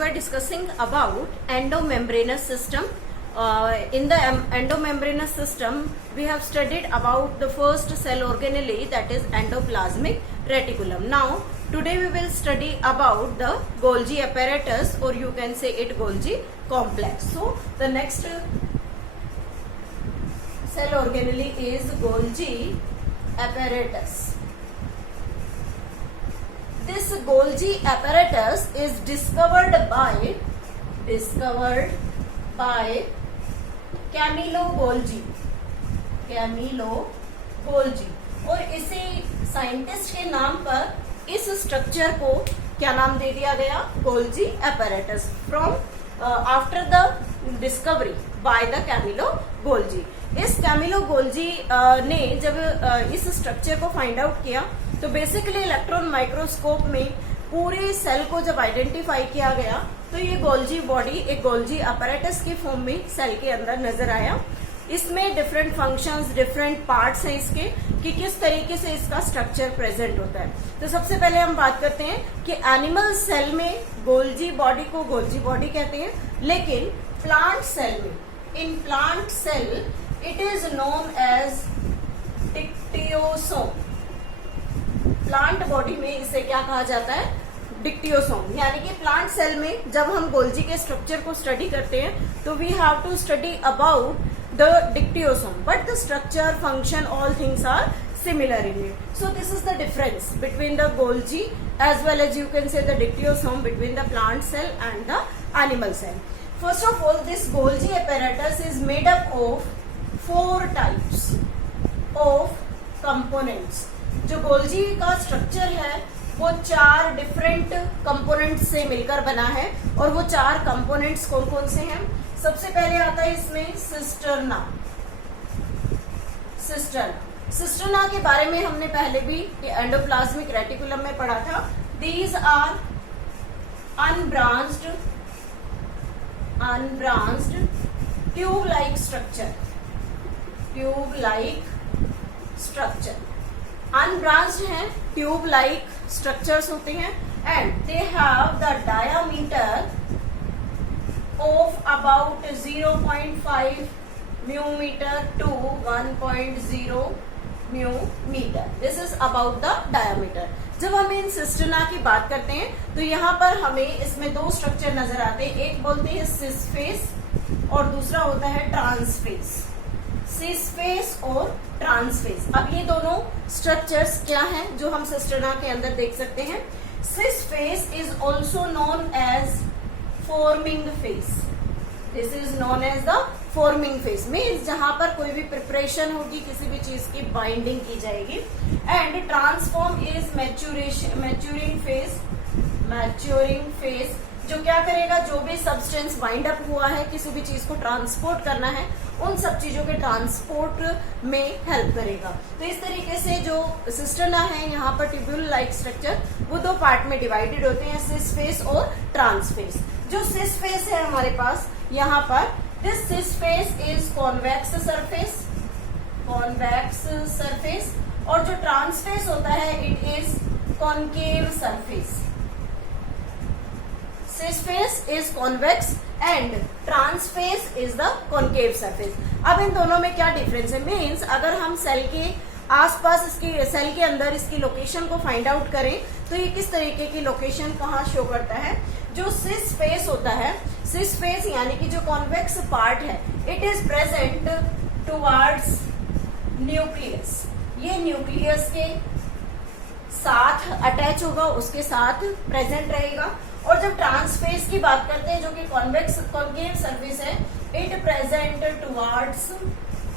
were discussing about endomembranous system. In the endomembranous system, we have studied about the first cell organelle, that is endoplasmic reticulum. Now, today we will study about the Golgi apparatus, or you can say it Golgi complex. So, the next cell organelle is Golgi apparatus. This Golgi apparatus is discovered by Camillo Golgi. और इसी scientist के नाम पर इस structure को क्या नाम दे दिया गया? Golgi apparatus. From after the discovery by the Camillo Golgi. इस कैमिलो गोल्जी ने जब इस स्ट्रक्चर को फाइंड आउट किया तो बेसिकली इलेक्ट्रॉन माइक्रोस्कोप में पूरे सेल को जब आइडेंटिफाई किया गया तो ये गोल्जी बॉडी एक गोल्जी अपैरेटस की फॉर्म में सेल के अंदर नजर आया. इसमें डिफरेंट फंक्शंस, डिफरेंट पार्ट्स हैं इसके कि किस तरीके से इसका स्ट्रक्चर प्रेजेंट होता है. तो सबसे पहले हम बात करते हैं कि एनिमल सेल में गोल्जी बॉडी को गोल्जी बॉडी कहते हैं, लेकिन प्लांट सेल में, in plant cell it is known as dictyosome. Plant body में इसे क्या कहा जाता है? डिक्टियोसोम. यानी कि प्लांट सेल में जब हम गोल्जी के स्ट्रक्चर को स्टडी करते हैं तो we have to study about the dictyosome, but the structure, function, all things are similar in it. So this is the difference between the Golgi as well as you can say the dictyosome, between the plant cell and the animal cell. First of all, this Golgi apparatus is made up of 4 types of components. जो Golgi का structure है वो 4 different components से मिलकर बना है, और वो 4 कंपोनेंट्स कौन कौन से हैं? सबसे पहले आता है इसमें सिस्टर्ना. सिस्टर्ना के बारे में हमने पहले भी एंडोप्लाज्मिक रेटिकुलम में पढ़ा था. These are unbranched tube like structure. Unbranched हैं, ट्यूब लाइक स्ट्रक्चर्स होते हैं, and they have the diameter of about 0.5 μm to 1.0 μm. This is about the diameter. जब हम इन सिस्टर्ना की बात करते हैं तो यहाँ पर हमें इसमें 2 स्ट्रक्चर नजर आते हैं. एक बोलते हैं सिस फेस और दूसरा होता है ट्रांसफेस. सिस फेस और ट्रांसफेस. अब ये दोनों स्ट्रक्चर्स क्या हैं जो हम सिस्टर्ना के अंदर देख सकते हैं? Cis face is also known as forming face. This is known as the forming face. Means जहां पर कोई भी प्रिपरेशन होगी, किसी भी चीज की बाइंडिंग की जाएगी. And transform is maturing face, जो क्या करेगा? जो भी सब्सटेंस बाइंड अप हुआ है, किसी भी चीज को ट्रांसपोर्ट करना है, उन सब चीजों के ट्रांसपोर्ट में हेल्प करेगा. तो इस तरीके से जो सिस्टर्ना है यहाँ पर ट्यूब्यूल लाइक स्ट्रक्चर, वो 2 पार्ट में डिवाइडेड होते हैं, सिस फेस और ट्रांसफेस. जो सिस फेस है हमारे पास यहाँ पर, this sis face is convex surface, और जो ट्रांसफेस होता है it is concave surface. Sis face is convex and trans face is the concave surface. अब इन दोनों में क्या डिफरेंस है? मीन्स अगर हम सेल के आसपास, इसकी सेल के अंदर इसकी लोकेशन को फाइंड आउट करें तो ये किस तरीके की लोकेशन कहाँ शो करता है? जो सिस फेस होता है, सिस फेस यानी कि जो कॉन्वेक्स पार्ट है, it is present towards nucleus. ये न्यूक्लियस के साथ अटैच होगा, उसके साथ प्रेजेंट रहेगा. और जब ट्रांसफेस की बात करते हैं जो कि कॉन्केव सरफेस है, इट प्रेजेंट टुवर्ड्स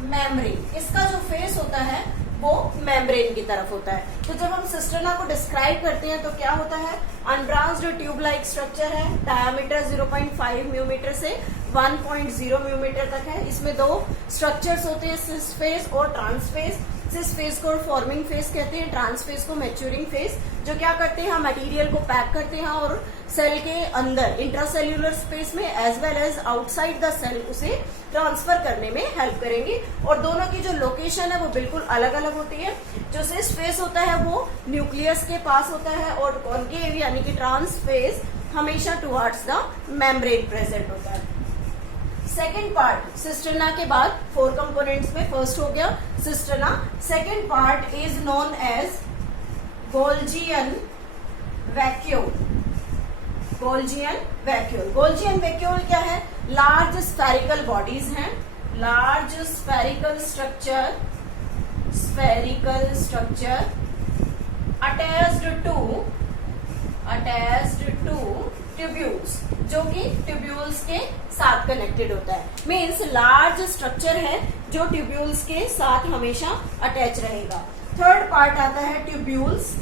मेम्ब्रेन. इसका जो फेस होता है वो मेम्ब्रेन की तरफ होता है. तो जब हम सिस्टर्ना को डिस्क्राइब करते हैं तो क्या होता है? अनब्रांच्ड ट्यूब लाइक स्ट्रक्चर है, डायामीटर 0.5 मिलीमीटर से 1.0 मिलीमीटर तक है. इसमें 2 स्ट्रक्चर्स होते हैं, सिस फेस और ट्रांसफेस. सिस फेस को फॉर्मिंग फेस कहते हैं, ट्रांसफेस को मैच्योरिंग फेस. जो क्या करते हैं? हम मटेरियल को पैक करते हैं और सेल के अंदर इंट्रासेल्यूलर स्पेस में as well as outside the cell उसे ट्रांसफर करने में हेल्प करेंगे. और दोनों की जो लोकेशन है वो बिल्कुल अलग अलग होती है. जो सिस फेस होता है वो न्यूक्लियस के पास होता है, और कॉन्केव यानी कि ट्रांसफेस हमेशा टुवर्ड्स द मेम्ब्रेन प्रेजेंट होता है। सेकेंड पार्ट सिस्टर्ना के बाद 4 कंपोनेंट्स में फर्स्ट हो गया cisterna. Second part is known as golgian vacuole. Golgian vacuole, golgian vacuole क्या है? लार्ज स्फेरिकल बॉडीज हैं, large spherical structure attached to tubules, जो कि ट्यूब्यूल्स के साथ कनेक्टेड होता है। मीन्स लार्ज स्ट्रक्चर है जो ट्यूब्यूल्स के साथ हमेशा अटैच रहेगा। थर्ड पार्ट आता है ट्यूब्यूल्स।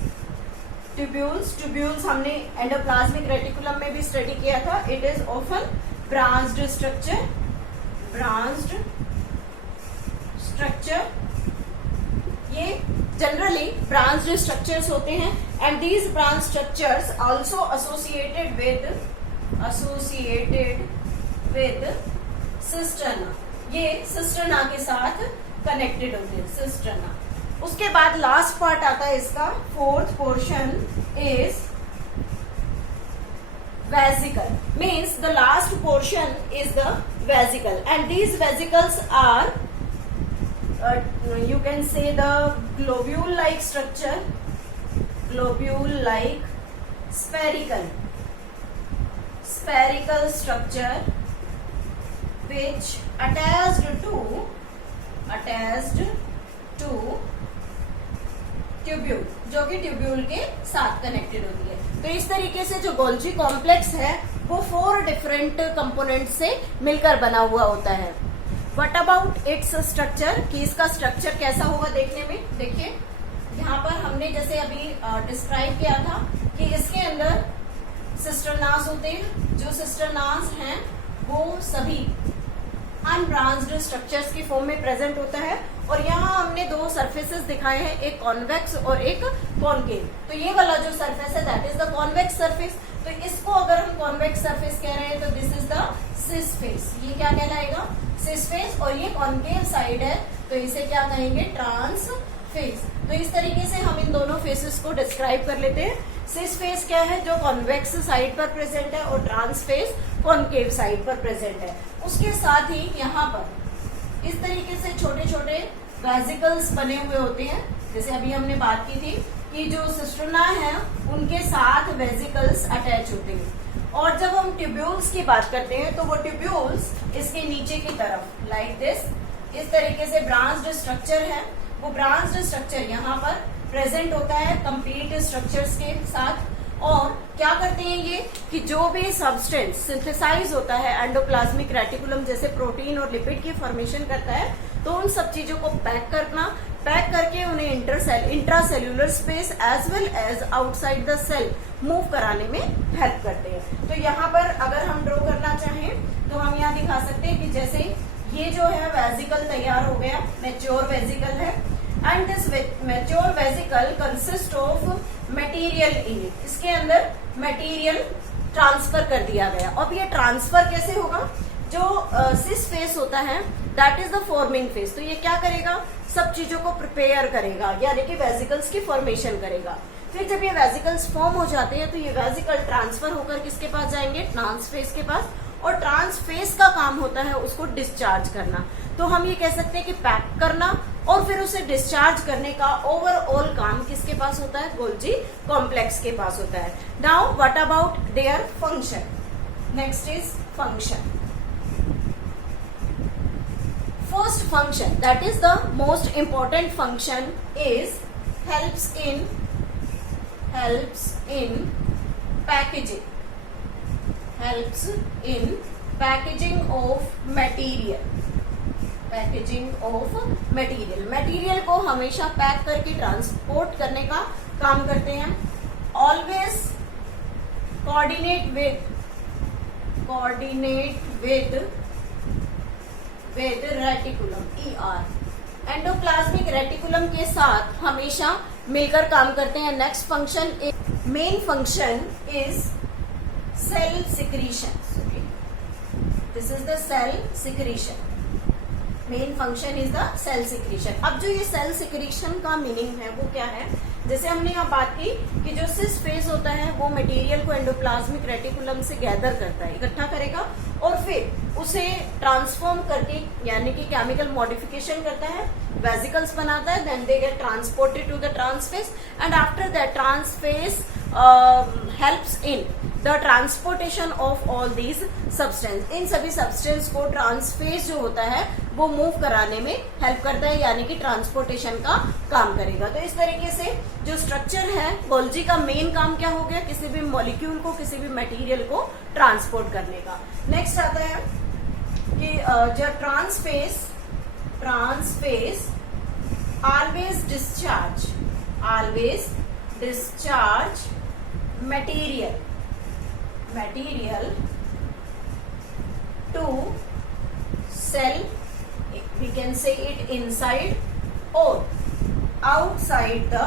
ट्यूब्यूल्स हमने एंडोप्लाज्मिक रेटिकुलम में भी स्टडी किया था। It is often branched structure, ये जनरली ब्रांच्ड स्ट्रक्चर्स होते हैं and these branch structures also associated with cisterna. ये सिस्टर्ना के साथ कनेक्टेड होते हैं, सिस्टर्ना। उसके बाद लास्ट पार्ट आता है इसका, fourth portion is vesicle. Means the last portion is the vesicle and these vesicles are you can say the globule like structure, spherical structure which attached to tubule, जो कि tubule के साथ connected होती है। तो इस तरीके से जो गोल्जी कॉम्प्लेक्स है वो 4 डिफरेंट कंपोनेंट से मिलकर बना हुआ होता है। What about its structure, कि इसका स्ट्रक्चर कैसा होगा देखने में? देखिए यहाँ पर हमने जैसे अभी डिस्क्राइब किया था कि इसके अंदर सिस्टर्नास होते हैं। जो सिस्टर्नास हैं वो सभी अनब्रांच्ड स्ट्रक्चर्स की फॉर्म में प्रेजेंट होता है। और यहाँ हमने 2 सरफेसेस दिखाए हैं, एक कॉन्वेक्स और एक कॉनकेव। तो ये वाला जो सरफेस है that is the convex surface. तो इसको अगर हम कॉन्वेक्स सरफेस कह रहे हैं तो this is the cis face, ये क्या कहलाएगा? Cis face. और ये कॉनकेव साइड है तो इसे क्या कहेंगे? Trans face. तो इस तरीके से हम इन दोनों फेसेस को डिस्क्राइब कर लेते हैं। सिस फेस क्या है? जो कॉन्वेक्स साइड पर प्रेजेंट है और ट्रांस फेस कॉनकेव साइड पर प्रेजेंट है। उसके साथ ही यहाँ पर इस तरीके से छोटे छोटे वेसिकल्स बने हुए होते हैं। जैसे अभी हमने बात की थी कि जो सिस्टर्ना है उनके साथ वेसिकल्स अटैच होते हैं। और जब हम ट्यूब्यूल्स की बात करते हैं तो वो ट्यूब्यूल्स इसके नीचे की तरफ लाइक दिस, इस तरीके से ब्रांच्ड स्ट्रक्चर है। वो ब्रांच्ड स्ट्रक्चर यहाँ पर प्रेजेंट होता है कंप्लीट स्ट्रक्चर्स के साथ। और क्या करते हैं ये कि जो भी सब्सटेंस सिंथेसाइज होता है एंडोप्लाज्मिक रेटिकुलम जैसे प्रोटीन और लिपिड की फॉर्मेशन करता है, तो उन सब चीजों को पैक करके उन्हें intracellular space as well as outside the cell move कराने में हेल्प करते हैं। तो यहाँ पर अगर हम ड्रॉ करना चाहें तो हम यहाँ दिखा सकते हैं कि जैसे ये जो है वेसिकल तैयार हो गया, मैच्योर वेसिकल है and this mature vesicle consist of material in it. इसके अंदर मटेरियल ट्रांसफर कर दिया गया। अब ये ट्रांसफर कैसे होगा? जो सिस फेस होता है that is the forming face. तो ये क्या करेगा? सब चीजों को प्रिपेयर करेगा, यानी कि वेसिकल्स की फॉर्मेशन करेगा। फिर जब ये वेसिकल्स फॉर्म हो जाते हैं तो ये वेसिकल ट्रांसफर होकर किसके पास जाएंगे? ट्रांस फेस के पास। और ट्रांस फेस का काम होता है उसको डिस्चार्ज करना। तो हम ये कह सकते हैं कि पैक करना और फिर उसे डिस्चार्ज करने का ओवरऑल काम किसके पास होता है? गोल्जी कॉम्प्लेक्स के पास होता है। Now what about their function? Next is function. First function, that is the most important function, is helps in packaging. Helps in packaging of material. Material को हमेशा पैक करके ट्रांसपोर्ट करने का काम करते हैं। Always coordinate with reticulum ER। Endoplasmic reticulum के साथ हमेशा मिलकर काम करते हैं। Next function, main function is cell secretion. This is the cell secretion. Main function is the cell secretion. अब जो ये सेल सिक्रीशन का मीनिंग है वो क्या है जैसे हमने यहाँ बात की कि जो सिस फेज होता है वो मटेरियल को एंडोप्लाज्मिक रेटिकुलम से गैदर करता है, इकट्ठा करेगा और फिर उसे ट्रांसफॉर्म करके यानी कि केमिकल मॉडिफिकेशन करता है, वेसिकल्स बनाता है, then they get transported to the trans face and after that trans face helps in the transportation of all these substance. इन सभी सब्सटेंस को ट्रांसफेज जो होता है वो मूव कराने में हेल्प करता है, यानी कि ट्रांसपोर्टेशन का काम करेगा। तो इस तरीके से जो स्ट्रक्चर है गोल्जी का मेन काम क्या हो गया, किसी भी मॉलिक्यूल को, किसी भी मटेरियल को ट्रांसपोर्ट करने का। नेक्स्ट आता है कि जब trans phase always discharge material to cell, we can say it inside or outside the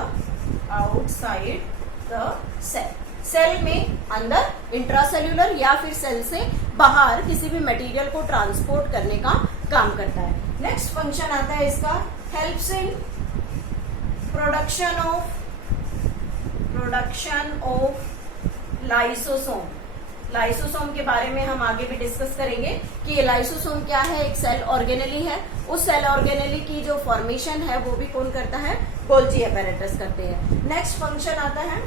cell। Cell में अंदर इंट्रासेल्यूलर या फिर सेल से बाहर किसी भी मटेरियल को ट्रांसपोर्ट करने का काम करता है। नेक्स्ट फंक्शन आता है इसका, helps in production of lysosome के बारे में हम आगे भी डिस्कस करेंगे कि ये लाइसोसोम क्या है। एक सेल ऑर्गेनेली है, उस सेल ऑर्गेनेली की जो फॉर्मेशन है वो भी कौन करता है, गोल्जी एपेरेटस करते हैं। नेक्स्ट फंक्शन आता है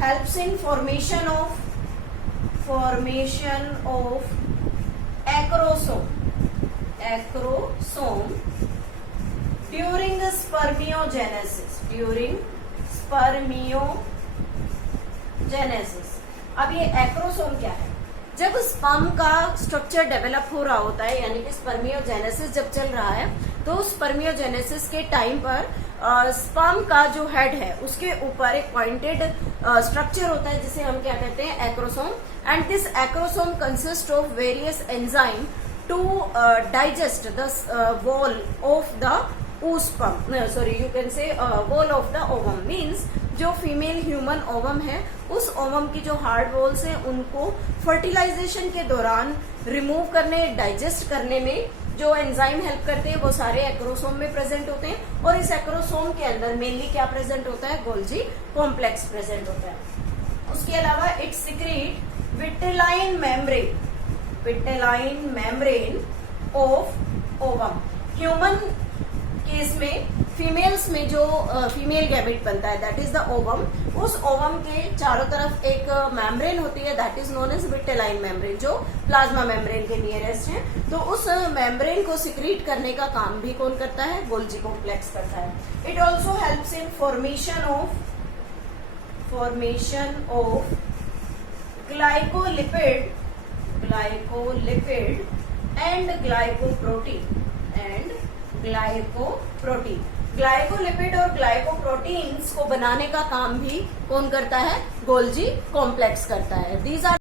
helps in formation of acrosome during spermiogenesis. अब ये एक्रोसोम क्या है, जब स्पर्म का स्ट्रक्चर डेवलप हो रहा होता है यानी कि स्पर्मियोजेनेसिस जब चल रहा है, तो स्पर्मियोजेनेसिस के टाइम पर स्पर्म का जो हेड है उसके ऊपर एक पॉइंटेड स्ट्रक्चर होता है जिसे हम क्या कहते हैं, acrosome. And this acrosome consist of various enzyme to digest the wall of the oospum, sorry you can say wall of the ovum, means जो फीमेल ह्यूमन ओवम है उस ओवम की जो हार्ड वॉल्स है उनको फर्टिलाइजेशन के दौरान remove करने, डाइजेस्ट करने में जो एंजाइम हेल्प करते हैं वो सारे एक्रोसोम में प्रेजेंट होते हैं। और इस एक्रोसोम के अंदर मेनली क्या प्रेजेंट होता है, गोल्जी कॉम्प्लेक्स प्रेजेंट होता है। उसके अलावा it secrete vitelline membrane of ovum. Human case में फीमेल्स में जो फीमेल गैमेट बनता है दैट इज द ओवम, उस ओवम के चारों तरफ एक मेम्ब्रेन होती है that is known as vitelline membrane, जो प्लाज्मा मेम्ब्रेन के नियरेस्ट है। तो उस मेम्ब्रेन को सिक्रीट करने का काम भी कौन करता है, गोल्जी कॉम्प्लेक्स करता है। It also helps in formation of glycolipid and glycolipid और ग्लाइकोप्रोटीन्स को बनाने का काम भी कौन करता है, गोल्जी कॉम्प्लेक्स करता है। These are